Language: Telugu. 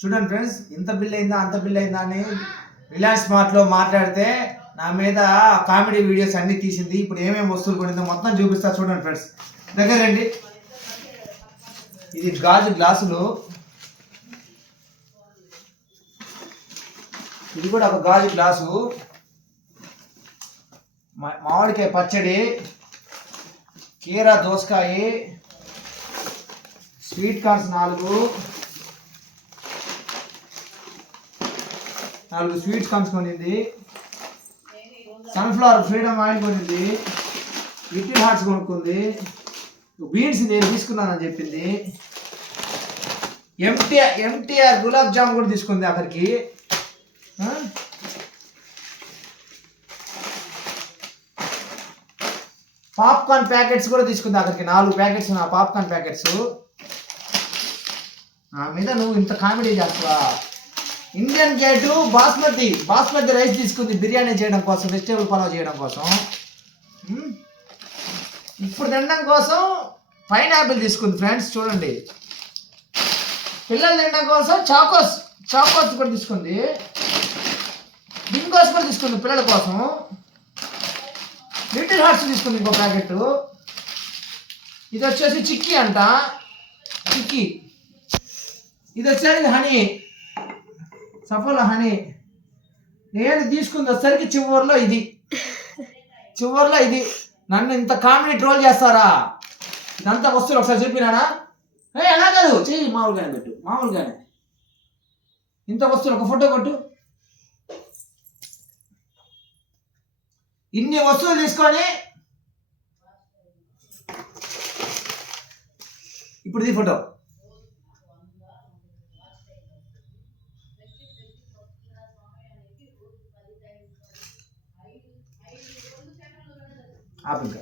చూడండి ఫ్రెండ్స్, ఇంత బిల్ అయిందా అంత బిల్ అయిందా అని రిలయన్స్ స్మార్ట్లో మాట్లాడితే నా మీద కామెడీ వీడియోస్ అన్ని తీసింది. ఇప్పుడు ఏమేమి వస్తువులు కొనిందో మొత్తం చూపిస్తా. చూడండి ఫ్రెండ్స్, దగ్గర రండి. ఇది గాజు గ్లాసులు, ఇది కూడా ఒక గాజు గ్లాసు. మామిడికాయ పచ్చడి, కీరా దోసకాయ, స్వీట్ కార్న్స్ 4 స్వీట్స్ కార్న్స్ కొనింది. సన్ఫ్లవర్ ఫ్రీడమ్ ఆయిల్ కొనింది. లిటిల్ హార్ట్స్ కొనుక్కుంది. బీన్స్ నేను తీసుకున్నానని చెప్పింది. ఎంటీఆర్ గులాబ్ జామ్ కూడా తీసుకుంది అక్కడికి. పాప్కార్న్ ప్యాకెట్స్ కూడా తీసుకుంది అక్కడికి. 4 ప్యాకెట్స్ నా పాప్కార్న్ ప్యాకెట్స్. నా మీద నువ్వు ఇంత కామెడీ చేస్తావా? ఇండియన్ గేటు బాస్మతి రైస్ తీసుకుంది బిర్యానీ చేయడం కోసం, వెజిటేబుల్ పలావ్ చేయడం కోసం. ఇప్పుడు తినడం కోసం పైనాపిల్ తీసుకుంది ఫ్రెండ్స్. చూడండి, పిల్లలు తినడం కోసం చాకోస్ కూడా తీసుకుంది. బింగోస్ కూడా తీసుకుంది పిల్లల కోసం. లిటిల్ హార్ట్స్ తీసుకుంది ఇంకో ప్యాకెట్. ఇది వచ్చేసి చిక్కీ అంట, చిక్కీ. ఇది వచ్చేసి హనీ, సఫోలా హనీ. నేను తీసుకుంది వచ్చేసరికి చివరిలో ఇది. నన్ను ఇంత కామెడీ ట్రోల్ చేస్తారా? ఇదంతా వస్తువులు ఒకసారి చెప్పినానా? ఎలా కాదు, చెయ్యి మామూలుగానే పెట్టు, మామూలుగానే. ఇంత వస్తువులు ఒక ఫోటో కొట్టు. ఇన్ని వస్తువులు తీసుకొని ఇప్పుడు ఈ ఫోటో ఆపు ఇంకా.